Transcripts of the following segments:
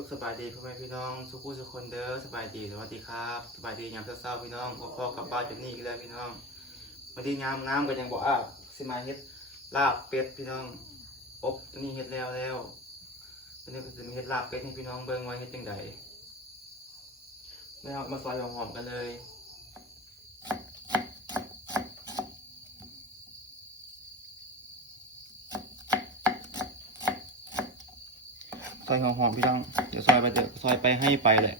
สุขสบายดีพ่อแม่พี่น้องสุขุสุคนเด้อสบายดีสวัสดีครับสบายดียามเศร้าๆพี่น้องพ่อพ่อกลับบ้านจนนี่กันแล้วพี่น้องวันนี้ยามน้ำก็ยังบ่อาบสิมาเฮ็ดลาบเป็ดพี่น้องอบตัวนี้เฮ็ดแล้วแล้ววันนี้ก็จะมีเฮ็ดลาบเป็ดให้พี่น้องเบิ่งว่าเฮ็ดจังไดแล้วมาซอยหอมๆกันเลย ซอยหอมๆพี่น้อง เดี๋ยวซอยไปเดี๋ยวซอยไปให้ไปเลย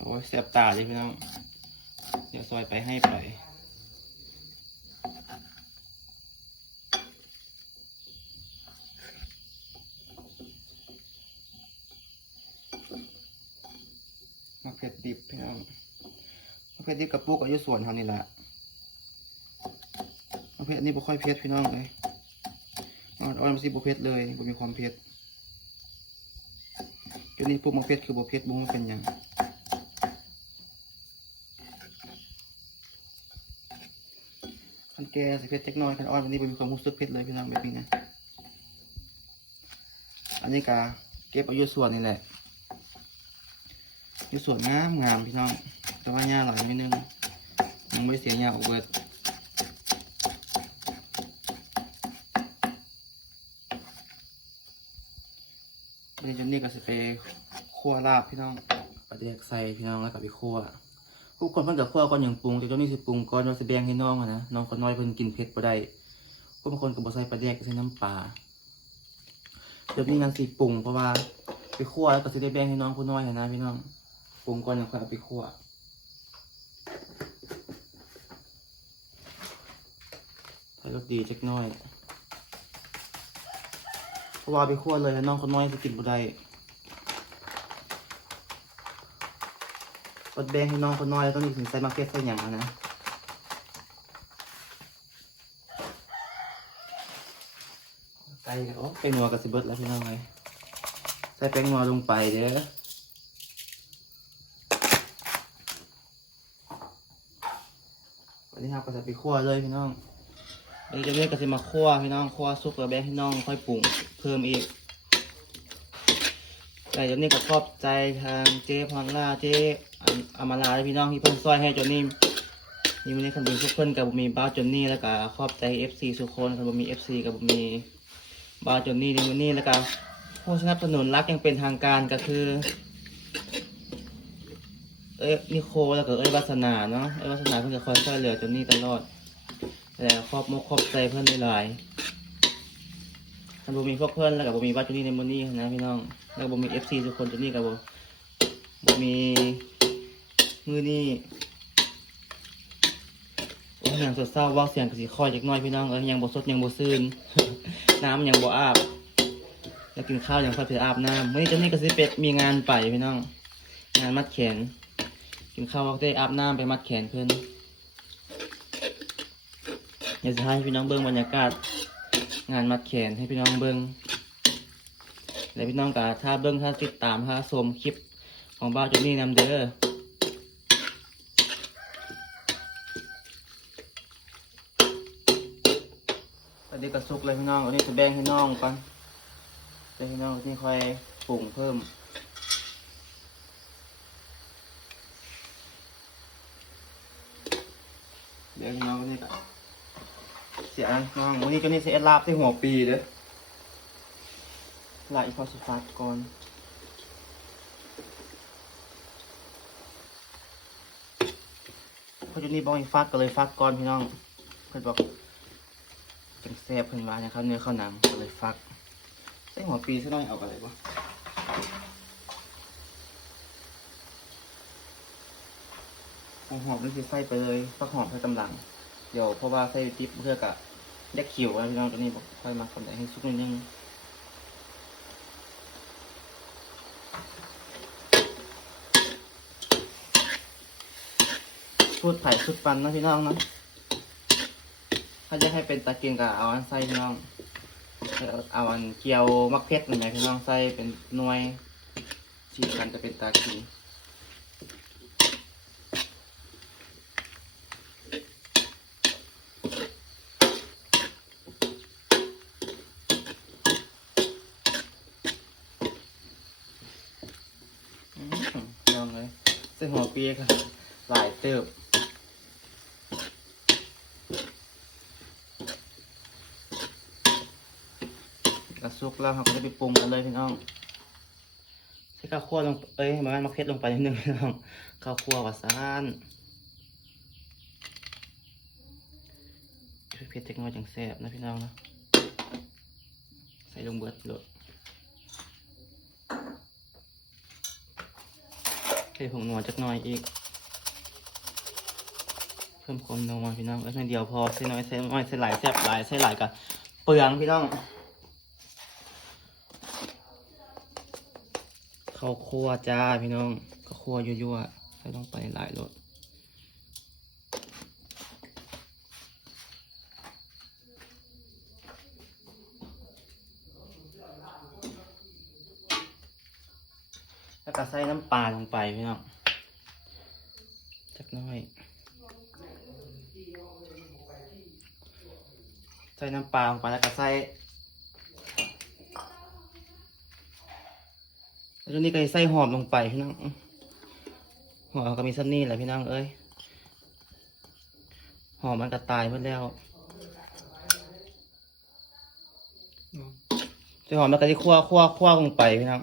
โอ้ยเสียบตาเลยพี่น้อง เดี๋ยวซอยไปให้ไป มะเขือดิบพี่น้องมะเขือดิบกับปลูกอายุส่วนเขานี่แหละมะเขือนนี้บ่ค่อยเผ็ดพี่น้องเลยอ่อนอมันสิบ่เผ็ดเลยบ่มีความเผ็ดเดี๋ยวนี้ปลูกมะเขือคือบ่เผ็ดบ่มันเป็นหยังคันแก่สิเผ็ดจักน้อยคันอ่อนวันนี้บ่มีความรู้สึกเผ็ดเลยพี่น้องแบบนี้นะอันนี้ก็เก็บอายุส่วนนี่แหละ อยู่สวยงามงามพี่น้อง แต่ว่าหญ้าหลายนิดนึงยังไม่เสียหญ้าออกเบิดเดี๋ยวจนนี่ก็จะไปคั่วลาบพี่น้องปลาแดกใส่พี่น้องแล้วก็ไปคั่วทุกคนเพิ่นกับคั่วก่อนอย่างปรุงแต่เจ้านี่สิปรุงก่อนว่าสิแบ่งให้น้องอะนะน้องคนน้อยเพิ่นกินเผ็ดบ่ได้พวกบางคนก็บ่ใส่ปลาแดกใส่น้ำปลาเดี๋ยวนี้งานสิปรุงเพราะว่าไปคั่วแล้วก็สิได้แบ่งให้น้องผู้น้อยนะพี่น้อง ปรุงก่อนยังค่อยเอาไปคั่วใส่รสดีจักน้อยเพราะว่าไปคั่วเลยแล้วน้องคนน้อยจะกินบ่ได้รสแบงให้น้องคนน้อยแล้วต้องมีถึงใส่มะเขือใส่หยังนะไก่โอ้แป้งนัวกับสิเบิร์ดแล้วพี่น้องเลยใส่แป้งนัวลงไปเด้อ วันนี้ครับก็จะไปคั่วเลยพี่น้องเดี๋ยวจะเรียกก็จะมาคั่วพี่น้องคั่วซุปกับแบงพี่น้องค่อยปรุงเพิ่มอีกแต่เดี๋ยวนี้ก็ขอบใจทางเจ๊พรล่าเจ๊อามาลาและพี่น้องที่เพิ่นซอยให้จนนี่นี่วันนี้คันเป็นทุกเพิ่นกับบุมีบ้าจนนี่แล้วก็ขอบใจ FC ทุกคนคันบุมี FC กับบุมีบ้าจนนี่ในวันนี้แล้วก็ผู้สนับสนุนรักยังเป็นทางการก็คือ เอ้ยนิโคแล้วก็เอ้ยวัฒนาเนาะเอ้ยวัฒนาเพิ่นก็คอยช่วยเหลือจนนี่ตลอดแต่ครอบมกครอบใจเพื่อนหลายๆถ้าบ่มีพวกเพื่อนแล้วก็บ่มีวัดจนนี่ในมื้อนี้นะพี่น้อง แล้วก็บ่มี FC ทุกคนจนนี่ก็บ่บ่มีมื้อนี้โอ้ยยังสดเศร้าว่าเสียงก็สิคอยจักน่อยพี่น้องเอ้ยยังบ่สดยังบ่ซื่นน้ำยังบ่อาบ แล้วกินข้าวยังค่อยไปอาบน้ำมื้อนี้จนนี่ก็สิเป็ดมีงานไปพี่น้อง งานมัดแขน กินข้าวได้อาบน้ำไปมัดแขนเพื่อนอยากจะให้พี่น้องเบิ้งบรรยากาศ งานมัดแขนให้พี่น้องเบิ้งและพี่น้องกะถ้าเบิ้งถ้าติดตามถ้าชมคลิปของบ้าจุดนี้นำเด้อตอนนี้ก็สุกเลยพี่น้องอันนี้จะแบ่งให้น้องก่อนเดี๋ยวพี่น้องที่ค่อยปรุงเพิ่ม เดี๋ยวน้องนี่ก่อนเสียนะน้องวันนี้ก็นี่เสียลาบที่หัวปีเด้อลาอีกพอสฟาดก่อนเพราะจุดนี้บอกให้ฟักก็เลยฟักก่อนพี่น้อง เพื่อนบอกจังแซ่บเพื่อนว่านะครับเนื้อข้าวหนังก็เลยฟักใส่หัวปีซะหน่อยเอาอะไรวะ หอมหอมนี่คือใส่ไปเลยฟักหอมใส่กำลัง เดี๋ยวเพราะว่าใส่ติ๊บเพื่อกะเด็กขิวนะพี่น้องตัวนี้บอกค่อยมาคนแต่ให้ซุกนิดนึงสูตรไผ่สูตรปันนะพี่น้องนะถ้าจะให้เป็นตะเกียงกับเอาอันใส่พี่น้อง เอาเอาอันเกียวมักเพชรหน่อยพี่น้องใส่เป็นหน่วยธีการจะเป็นตาคีอืมลอง เส้นหัวเปียกค่ะหลายเติบกระซุกแล้วเราก็จะไปปรุงกันเลยพี่น้องใส่ข้าวคั่วลงเอ้ยมันมะเขือลงไปนิดนึงพี่น้องข้าวคั่วกับซานเผ็ดเล็กน้อยจังแซ่บนะพี่น้องนะใส่ลงเบิดโหลด ใส่ผงนัวจักหน่อยอีก เพิ่มความนัวพี่น้องเอ้ยไม่เดียวพอใส่น้อยใส่น้อยใส่หลายแซ่บหลายใส่หลายกับเปลืองพี่น้องข้าวคั่วจ้าพี่น้องข้าวคั่วยั่วๆใส่ลงไปหลายรส ก็ใส่น้ำปลาลงไปพี่น้องจักหน้อย ใส่น้ำปลาลงไปแล้วก็ใส่แล้วทีนี้ก็ใส่หอมลงไปพี่น้องหอมก็มีสันนี่แหละพี่น้องเอ้ยหอมมันก็ตายหมดแล้วใส่หอมแล้วก็ที่คั่วคั่วคั่วลงไปพี่น้อง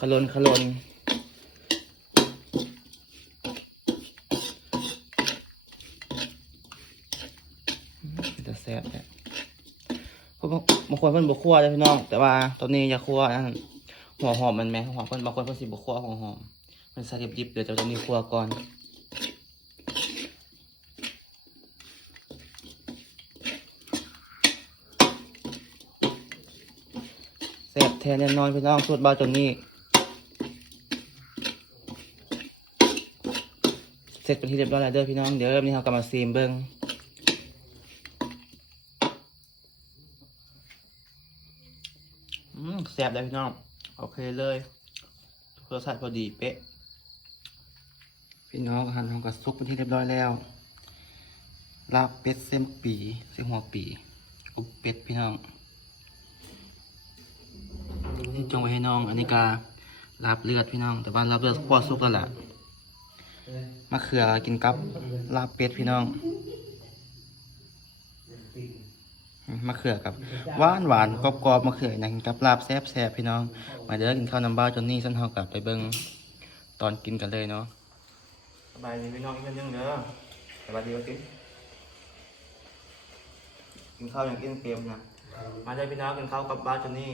ขลนขลนจะแซ่บแหละเพราะบางคนเพิ่นบ่คั่วเลยพี่น้อง แต่ว่าตอนนี้อย่าคั่วนนั้นหัวหอมมันไหมหัวคนบางคนเพิ่นสิบ่คั่วหัวหอม มันใส่ดิบเดี๋ยวจะตองมีคั่วก่อนแซ่บแท้แน่นอนพี่น้องสูตรบาจนนี้ เสร็จเป็นที่เรียบร้อยแล้วเด้อพี่น้องเดี๋ยวเริ่มนี้เรากำมาซีมเบิ้งอืมแซ่บเลยพี่น้อง โอเคเลยรสชาติพอดีเป๊ะ พี่น้องอาหารของกระซุกเป็นที่เรียบร้อยแล้วลาบเป็ดเส้นปีเส้นหัวปีอบเป็ดพี่น้องนี่จงไว้ให้น้องอันนี้กาลาบเลือดพี่น้อง แต่ว่าลาบเลือดพอสุกแล้วแหละ มะเขือกินกับลาบเป็ดพี่น้องมะเขือกับหวานหวานกรอบกรอบมะเขือนะกินกับลาบแซ่บแซ่บพี่น้อง มาเด้อกินข้าวน้ำบ้าจนนี่ฉันเฮากลับไปเบิ่งตอนกินกันเลยเนาะสบายดีพี่น้องอีกยังเด้อสบายดีว่ากินกินข้าวอย่างกินเกมนะมาได้อพี่น้องกินข้าวกับบ้าจนนี่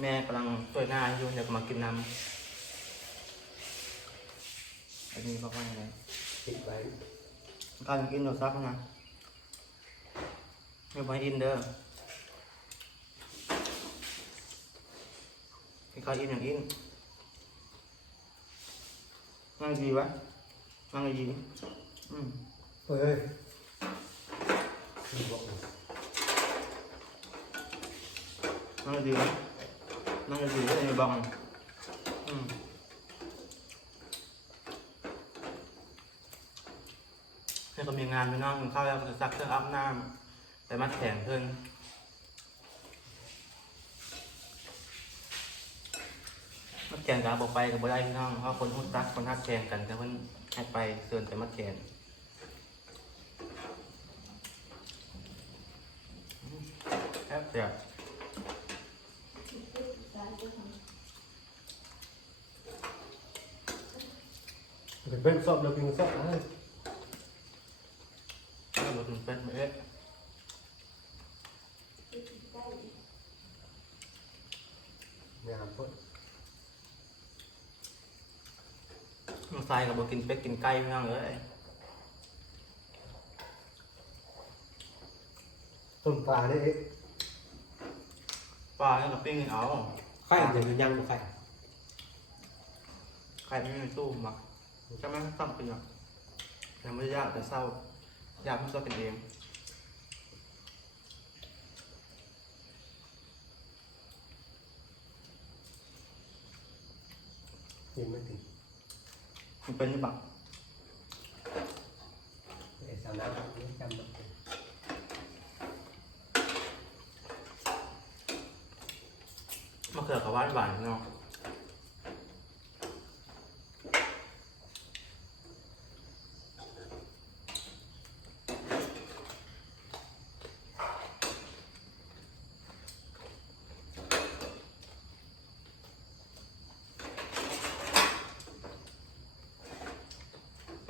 แม่กำลังช่วยหน้าอยู่เดี๋ยวก็มากินน้ำ อันนี้บอกว่าอะไรติดไว้กินข้าวอย่างกินเดี๋ยวซักนะไม่ไปอินเด้อกินข้าวอินอย่างอินนั่งดีวะนั่งดีอืมเฮ้ยมีบอกนะนั่งดีวะนั่งดีก็ในบังอืม ให้เขามีงานไปนั่งกินข้าวแล้วก็จะซักเครื่องอาบน้ำแต่มัดแขนเพิ่อนมัดแขนกับบอกไปกับบ่ได้พี่น้องเพราะคนหุ่นซักคนทักแขนกันแต่เพิ่นให้ไปเตือนแต่มัดแขนอืมแอบเสียเป็นเป็นสอบเราเป็นสอบนะรถมันเป็นไหมเอ๊ะ งามพ้น มันใส่กับบอกกินเป็ดกินไก่ไม่นั่งเลยต้นปลาได้เอ๊ะปลาเนี่ยเราปิ้งเอาไข่ยังมียังบ่ไข่ไข่ไม่มีตู้หมักจะไม่ต้องเป็นหรอกยังไม่ได้ยากแต่เศร้ายากมันก็เป็นเองมกินไม่ถึง มันเป็นหรือเปล่าไอ้สาวน้ำนี่จำมันเป็นมะเขือกับหวานหวานพี่น้อง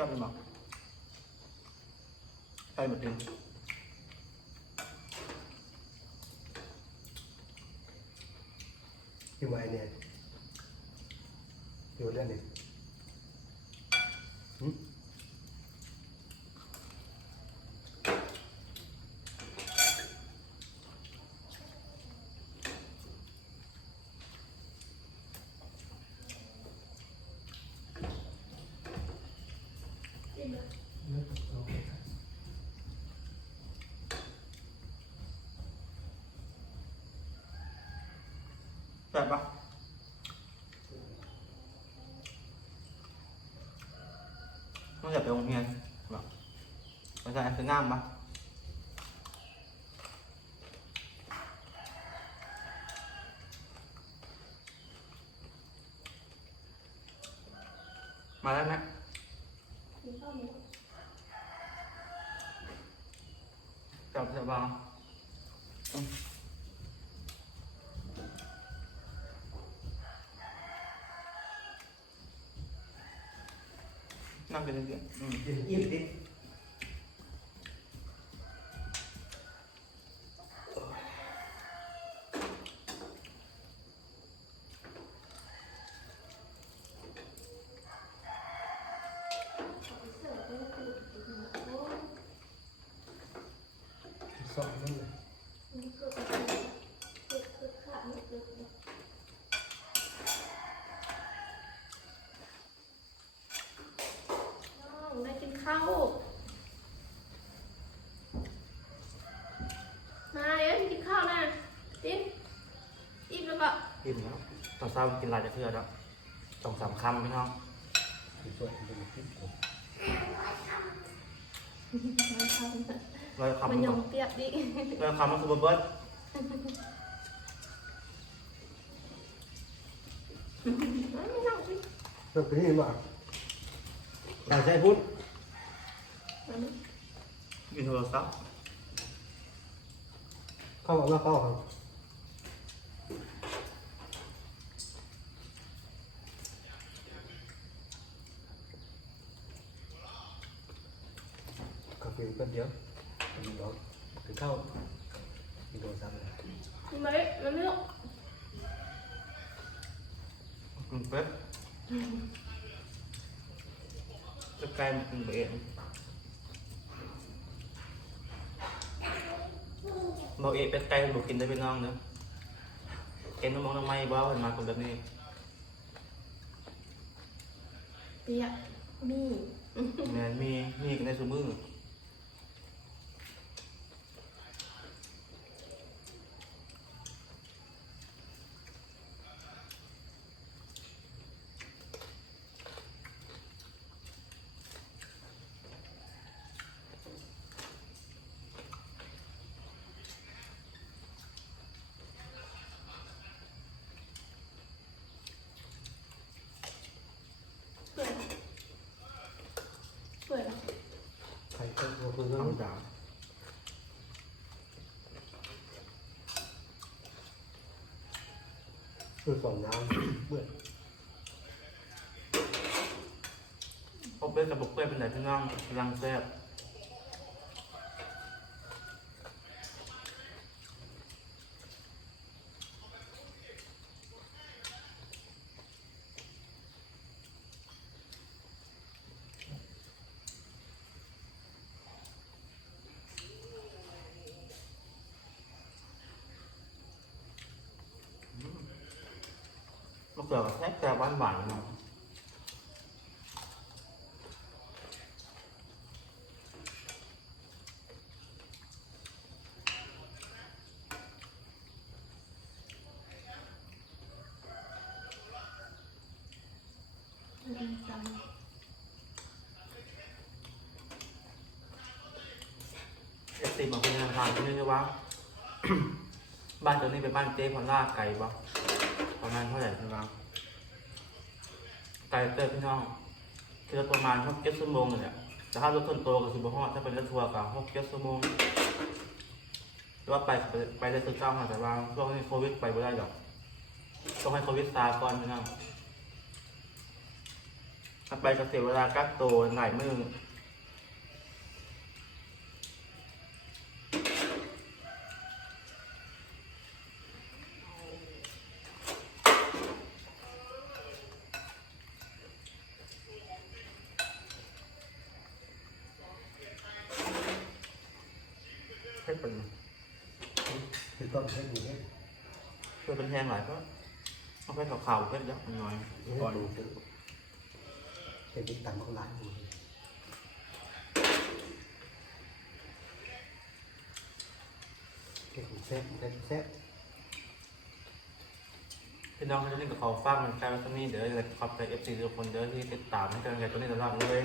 ชอบไหมบอกใช่หมดเลย ที่ไว้เนี่ยอยู่เรื่องนี้หืม แบบปะต้องอยากไปโรงเรียนแบบมันจะเป็นงามปะมาแล้วไหมจับจับบาง นั่งไปเรื่อยๆอืม กินอิ่มดิ สองนั่นเลย ได้กินข้าวมาเอ้ย กินข้าวนะติ๊บอิ่มแล้วก็กินแล้วตอนเช้ากินหลายจะเทื่อแล้วสองสามคำพี่น้องที่ช่วยเป็นพิษผมร้อยคำมันยองเปียกดิร้อยคำมันคือเบิร์ดไม่ต้องสิเรื่องนี้มาแต่ใช้พุทธกินโทรศัพท์ เข้ามาเข้าครับกาแฟก็เดียวกินร้อนกินข้าวกินโดนซ้ำเลยนี่มาดิมาไม่ต้องกินเป็ดจะไกลมันกินไปเองบอ เอะเป็ดไก่บอกกินได้พี่น้องเนอะเอ็นน้ำมองน้ำไม้บ้าเห็นมาคนแบบนี้เปียกมีแมนมีมีกันในสมือ เปื่อยเปื่อยแล้ว ใครก็ตัวคนนั้น ต้องด่า คือส่งน้ำเมื่อพบเป็นกระบอกเปื่อยเป็นไหนพี่น้องกำลังแซ่บ มะเขือกแซ่บแต่หวานหวานเนาะเอฟซีมาคุณธนาคารคุณนี่ว่า บ้านตัวนี้เป็นบ้านเจ๊พอล่าไก่บ่ประมาณเท่าไหร่พี่น้อง ไกลเติมพี่น้องคือรถประมาณหกเจ็ดชั่วโมงเลยแหละแต่ถ้ารถส่วนตัวก็สิบห้อดถ้าเป็นรถทัวร์ก็หกเจ็ดชั่วโมงหรือว่าไปไปได้ตัวเจ้าค่ะแต่ว่าช่วงนี้โควิดไปไม่ได้หรอกต้องให้โควิดซาก่อนพี่น้องถ้าไปก็เสียเวลากักตัวหลายมือ ให้เป็น คือต้นให้ดูให้ เพื่อเป็นแห้งหลายก็เอาไป ขาวๆเพื่อยักษ์น้อยให้ก่อนดูเป็นติดตามของร้านดูเก่งแซ่บแซ่บแซ่บพี่น้องเขาจะเล่นกับเขาฟังมันกลายเป็นตัวนี้เดี๋ยวจะขอบใจเอฟซีทุกคนเด้อที่ติดตามให้กำลังใจตัวนี้ตลอดเลย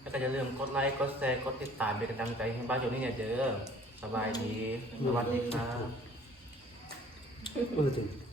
แล้วก็อย่าลืมกดไลค์กดแชร์กดติดตามเป็นกำลังใจให้บ้านโจนี่เนี่ยเด้อสบายดีสวัสดีครับเออจริง